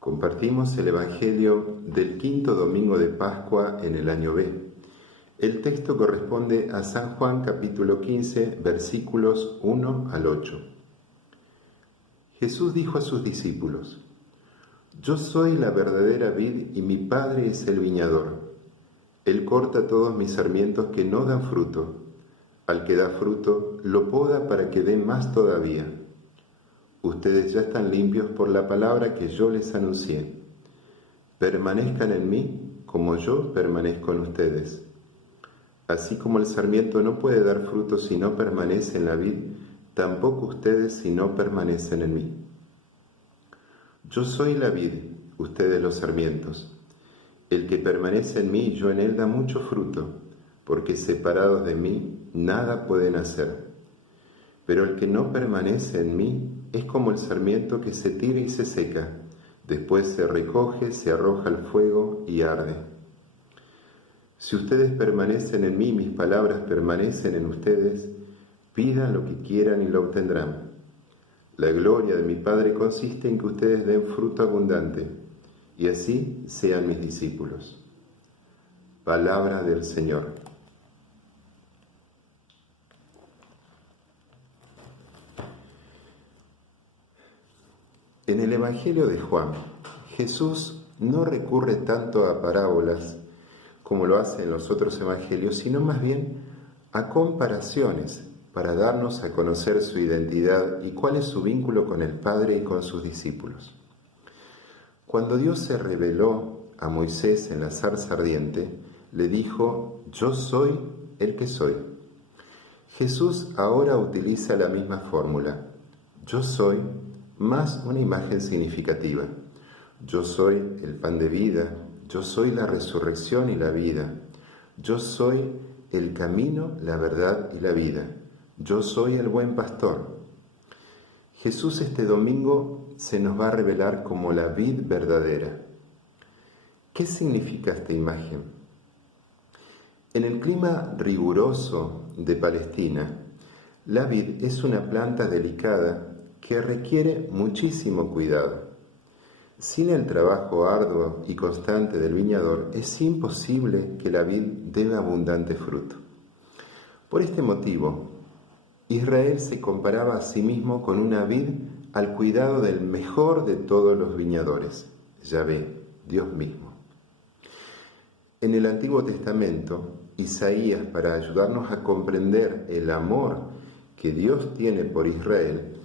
Compartimos el Evangelio del quinto domingo de Pascua en el año B. El texto corresponde a San Juan capítulo 15, versículos 1 al 8. Jesús dijo a sus discípulos: Yo soy la verdadera vid y mi Padre es el viñador. Él corta todos mis sarmientos que no dan fruto. Al que da fruto, lo poda para que dé más todavía. Ustedes ya están limpios por la palabra que yo les anuncié. Permanezcan en mí como yo permanezco en ustedes. Así como el sarmiento no puede dar fruto si no permanece en la vid, tampoco ustedes si no permanecen en mí. Yo soy la vid, ustedes los sarmientos. El que permanece en mí y yo en él da mucho fruto, porque separados de mí nada pueden hacer. Pero el que no permanece en mí es como el sarmiento que se tira y se seca, después se recoge, se arroja al fuego y arde. Si ustedes permanecen en mí, mis palabras permanecen en ustedes, pidan lo que quieran y lo obtendrán. La gloria de mi Padre consiste en que ustedes den fruto abundante, y así sean mis discípulos. Palabra del Señor. En el Evangelio de Juan, Jesús no recurre tanto a parábolas como lo hace en los otros evangelios, sino más bien a comparaciones para darnos a conocer su identidad y cuál es su vínculo con el Padre y con sus discípulos. Cuando Dios se reveló a Moisés en la zarza ardiente, le dijo: Yo soy el que soy. Jesús ahora utiliza la misma fórmula: Yo soy, más una imagen significativa. Yo soy el pan de vida, yo soy la resurrección y la vida, yo soy el camino, la verdad y la vida, yo soy el buen pastor. Jesús este domingo se nos va a revelar como la vid verdadera. ¿Qué significa esta imagen? En el clima riguroso de Palestina, la vid es una planta delicada que requiere muchísimo cuidado. Sin el trabajo arduo y constante del viñador, es imposible que la vid dé abundante fruto. Por este motivo, Israel se comparaba a sí mismo con una vid al cuidado del mejor de todos los viñadores, Yahvé, Dios mismo. En el Antiguo Testamento, Isaías, para ayudarnos a comprender el amor que Dios tiene por Israel,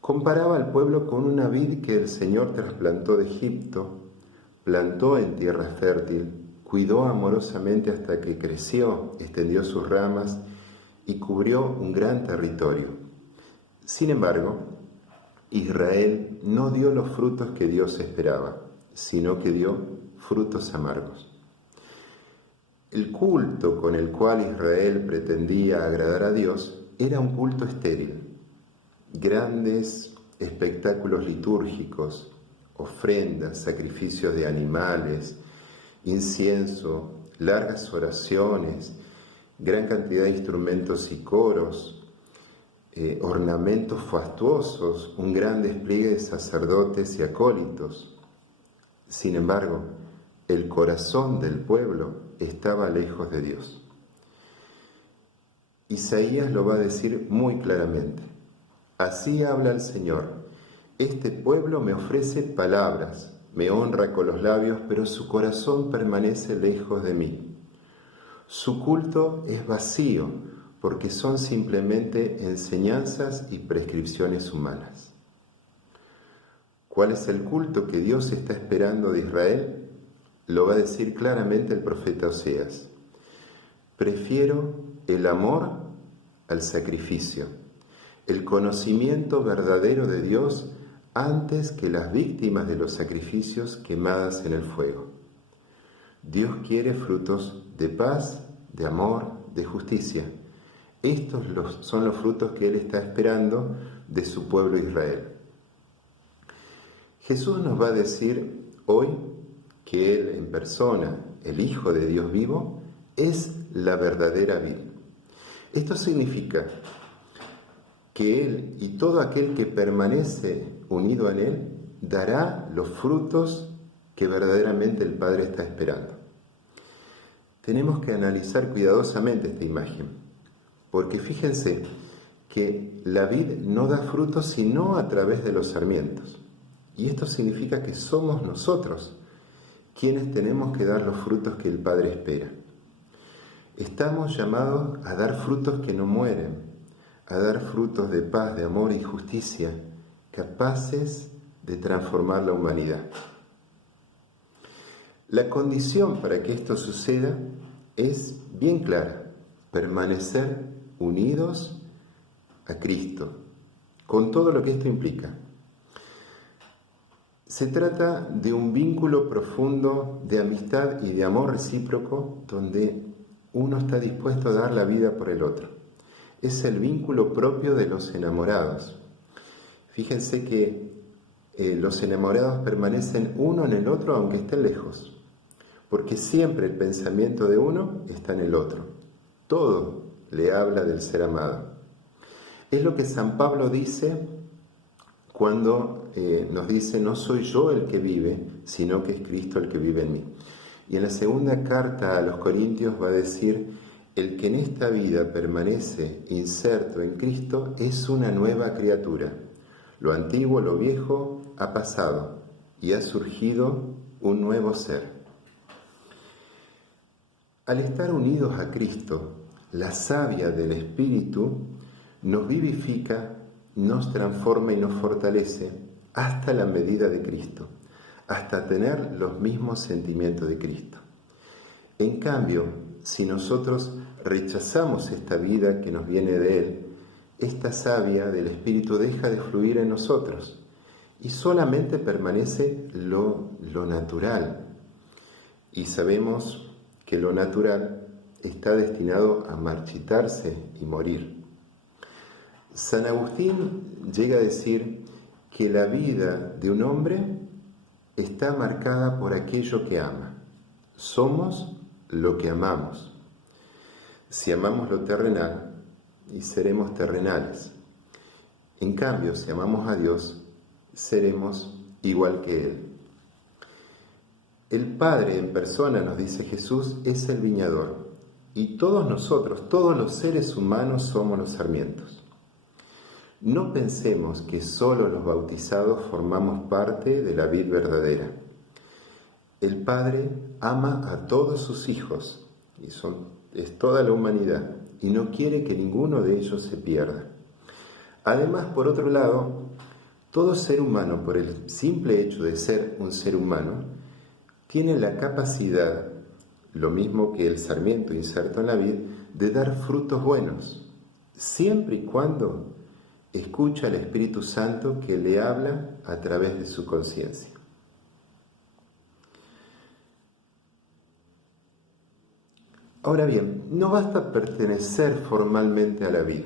comparaba al pueblo con una vid que el Señor trasplantó de Egipto, plantó en tierra fértil, cuidó amorosamente hasta que creció, extendió sus ramas y cubrió un gran territorio. Sin embargo, Israel no dio los frutos que Dios esperaba, sino que dio frutos amargos. El culto con el cual Israel pretendía agradar a Dios era un culto estéril. Grandes espectáculos litúrgicos, ofrendas, sacrificios de animales, incienso, largas oraciones, gran cantidad de instrumentos y coros, ornamentos fastuosos, un gran despliegue de sacerdotes y acólitos. Sin embargo, el corazón del pueblo estaba lejos de Dios. Isaías lo va a decir muy claramente. Así habla el Señor: este pueblo me ofrece palabras, me honra con los labios, pero su corazón permanece lejos de mí. Su culto es vacío, porque son simplemente enseñanzas y prescripciones humanas. ¿Cuál es el culto que Dios está esperando de Israel? Lo va a decir claramente el profeta Oseas. Prefiero el amor al sacrificio, el conocimiento verdadero de Dios antes que las víctimas de los sacrificios quemadas en el fuego. Dios quiere frutos de paz, de amor, de justicia. Estos son los frutos que Él está esperando de su pueblo Israel. Jesús nos va a decir hoy que Él en persona, el Hijo de Dios vivo, es la verdadera vid. Esto significa que Él y todo aquel que permanece unido en Él dará los frutos que verdaderamente el Padre está esperando. Tenemos que analizar cuidadosamente esta imagen, porque fíjense que la vid no da frutos sino a través de los sarmientos. Y esto significa que somos nosotros quienes tenemos que dar los frutos que el Padre espera. Estamos llamados a dar frutos que no mueren, a dar frutos de paz, de amor y justicia, capaces de transformar la humanidad. La condición para que esto suceda es bien clara: permanecer unidos a Cristo, con todo lo que esto implica. Se trata de un vínculo profundo de amistad y de amor recíproco donde uno está dispuesto a dar la vida por el otro. Es el vínculo propio de los enamorados. Fíjense que los enamorados permanecen uno en el otro aunque estén lejos, porque siempre el pensamiento de uno está en el otro. Todo le habla del ser amado. Es lo que San Pablo dice cuando nos dice: no soy yo el que vive, sino que es Cristo el que vive en mí. Y en la segunda carta a los Corintios va a decir: el que en esta vida permanece inserto en Cristo es una nueva criatura. Lo antiguo, lo viejo, ha pasado y ha surgido un nuevo ser. Al estar unidos a Cristo, la savia del Espíritu nos vivifica, nos transforma y nos fortalece hasta la medida de Cristo, hasta tener los mismos sentimientos de Cristo. En cambio, si nosotros rechazamos esta vida que nos viene de Él, esta savia del Espíritu deja de fluir en nosotros y solamente permanece lo natural. Y sabemos que lo natural está destinado a marchitarse y morir. San Agustín llega a decir que la vida de un hombre está marcada por aquello que ama. Somos lo que amamos. Si amamos lo terrenal, y seremos terrenales. En cambio, si amamos a Dios, seremos igual que Él. El Padre en persona, nos dice Jesús, es el viñador, y todos nosotros, todos los seres humanos, somos los sarmientos. No pensemos que solo los bautizados formamos parte de la vid verdadera. El Padre ama a todos sus hijos, y es toda la humanidad, y no quiere que ninguno de ellos se pierda. Además, por otro lado, todo ser humano, por el simple hecho de ser un ser humano, tiene la capacidad, lo mismo que el sarmiento inserto en la vid, de dar frutos buenos, siempre y cuando escucha al Espíritu Santo que le habla a través de su conciencia. Ahora bien, no basta pertenecer formalmente a la vid.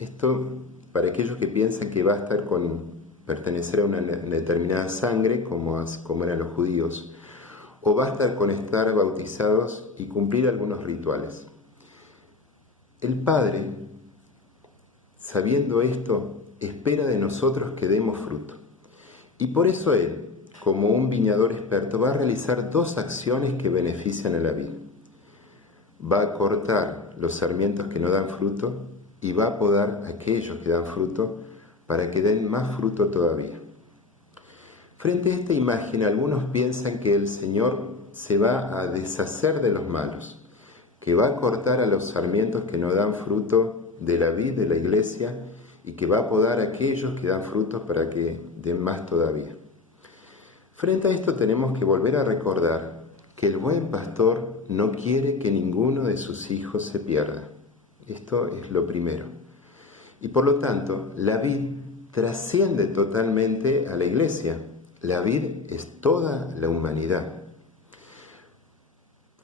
Esto para aquellos que piensan que basta con pertenecer a una determinada sangre, como eran los judíos, o basta con estar bautizados y cumplir algunos rituales. El Padre, sabiendo esto, espera de nosotros que demos fruto. Y por eso Él, como un viñador experto, va a realizar dos acciones que benefician a la vid. Va a cortar los sarmientos que no dan fruto y va a podar aquellos que dan fruto para que den más fruto todavía. Frente a esta imagen, algunos piensan que el Señor se va a deshacer de los malos, que va a cortar a los sarmientos que no dan fruto de la vid de la iglesia y que va a podar a aquellos que dan frutos para que den más todavía. Frente a esto tenemos que volver a recordar que el buen pastor no quiere que ninguno de sus hijos se pierda. Esto es lo primero. Y por lo tanto, la vid trasciende totalmente a la iglesia. La vid es toda la humanidad.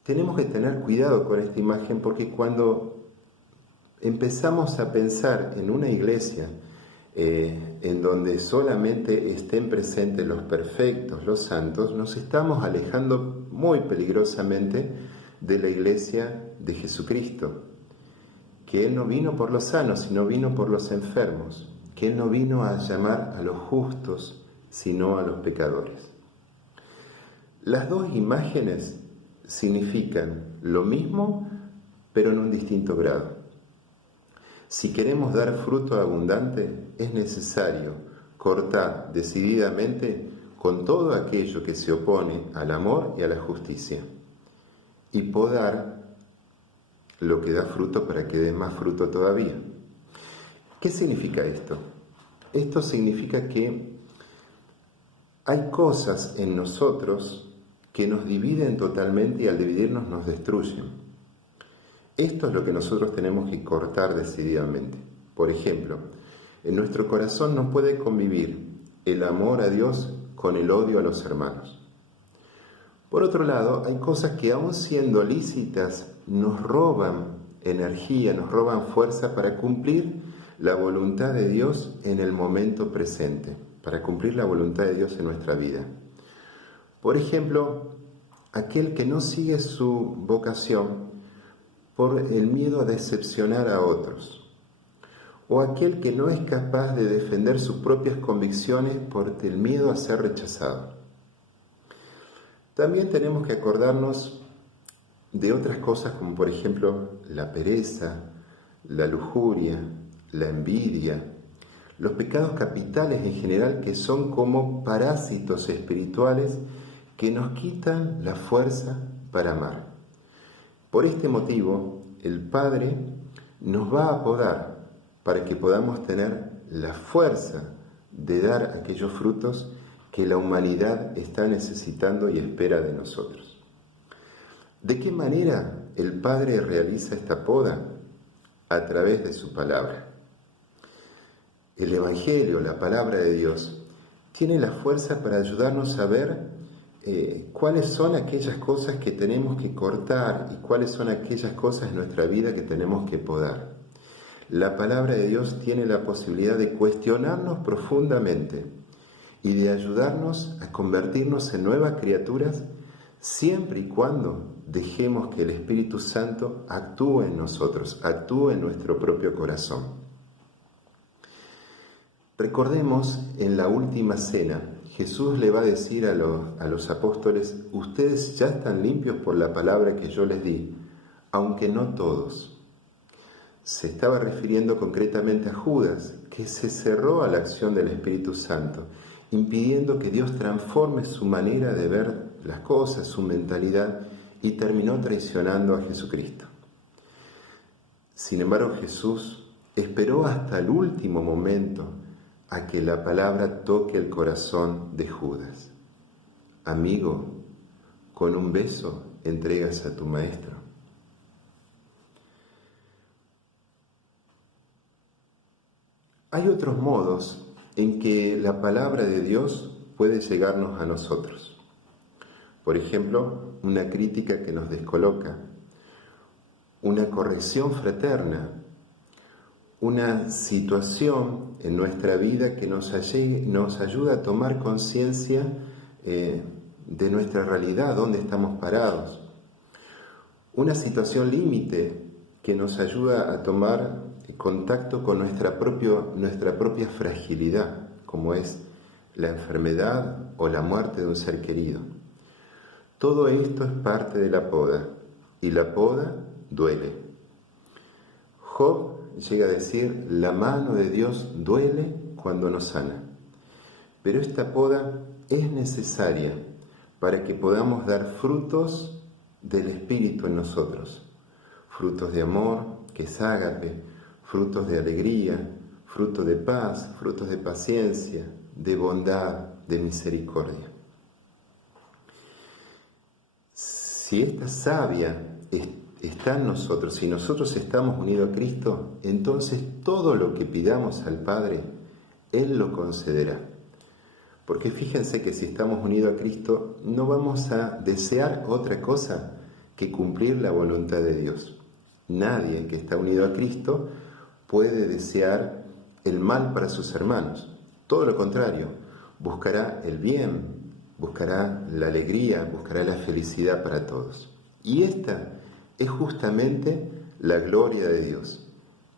Tenemos que tener cuidado con esta imagen porque cuando empezamos a pensar en una iglesia en donde solamente estén presentes los perfectos, los santos, nos estamos alejando muy peligrosamente de la iglesia de Jesucristo, que Él no vino por los sanos, sino vino por los enfermos, que Él no vino a llamar a los justos, sino a los pecadores. Las dos imágenes significan lo mismo, pero en un distinto grado. Si queremos dar fruto abundante, es necesario cortar decididamente con todo aquello que se opone al amor y a la justicia, y podar lo que da fruto para que dé más fruto todavía. ¿Qué significa esto? Esto significa que hay cosas en nosotros que nos dividen totalmente y al dividirnos nos destruyen. Esto es lo que nosotros tenemos que cortar decididamente. Por ejemplo, en nuestro corazón no puede convivir el amor a Dios con el odio a los hermanos. Por otro lado, hay cosas que aun siendo lícitas nos roban energía, nos roban fuerza para cumplir la voluntad de Dios en el momento presente, para cumplir la voluntad de Dios en nuestra vida. Por ejemplo, aquel que no sigue su vocación por el miedo a decepcionar a otros, o aquel que no es capaz de defender sus propias convicciones por el miedo a ser rechazado. También tenemos que acordarnos de otras cosas como por ejemplo la pereza, la lujuria, la envidia, los pecados capitales en general, que son como parásitos espirituales que nos quitan la fuerza para amar. Por este motivo, el Padre nos va a podar para que podamos tener la fuerza de dar aquellos frutos que la humanidad está necesitando y espera de nosotros. ¿De qué manera el Padre realiza esta poda? A través de su palabra. El Evangelio, la palabra de Dios, tiene la fuerza para ayudarnos a ver cuáles son aquellas cosas que tenemos que cortar y cuáles son aquellas cosas en nuestra vida que tenemos que podar. La palabra de Dios tiene la posibilidad de cuestionarnos profundamente y de ayudarnos a convertirnos en nuevas criaturas siempre y cuando dejemos que el Espíritu Santo actúe en nosotros, actúe en nuestro propio corazón. Recordemos, en la última cena, Jesús le va a decir a los apóstoles: ustedes ya están limpios por la palabra que yo les di, aunque no todos. Se estaba refiriendo concretamente a Judas, que se cerró a la acción del Espíritu Santo, impidiendo que Dios transforme su manera de ver las cosas, su mentalidad, y terminó traicionando a Jesucristo. Sin embargo, Jesús esperó hasta el último momento a que la palabra toque el corazón de Judas. Amigo, con un beso entregas a tu maestro. Hay otros modos en que la palabra de Dios puede llegarnos a nosotros. Por ejemplo, una crítica que nos descoloca, una corrección fraterna, una situación en nuestra vida que nos ayuda a tomar conciencia de nuestra realidad, dónde estamos parados. Una situación límite que nos ayuda a tomar contacto con nuestra propia fragilidad, como es la enfermedad o la muerte de un ser querido. Todo esto es parte de la poda, y la poda duele. Job llega a decir: la mano de Dios duele cuando nos sana. Pero esta poda es necesaria para que podamos dar frutos del Espíritu en nosotros. Frutos de amor, que es ágape, frutos de alegría, frutos de paz, frutos de paciencia, de bondad, de misericordia. Si esta savia está en nosotros, si nosotros estamos unidos a Cristo, entonces todo lo que pidamos al Padre, Él lo concederá. Porque fíjense que si estamos unidos a Cristo, no vamos a desear otra cosa que cumplir la voluntad de Dios. Nadie que está unido a Cristo puede desear el mal para sus hermanos. Todo lo contrario, buscará el bien, buscará la alegría, buscará la felicidad para todos. Y esta es justamente la gloria de Dios,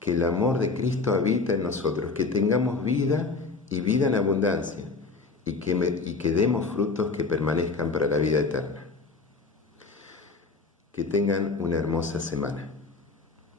que el amor de Cristo habita en nosotros, que tengamos vida y vida en abundancia, y que demos frutos que permanezcan para la vida eterna. Que tengan una hermosa semana.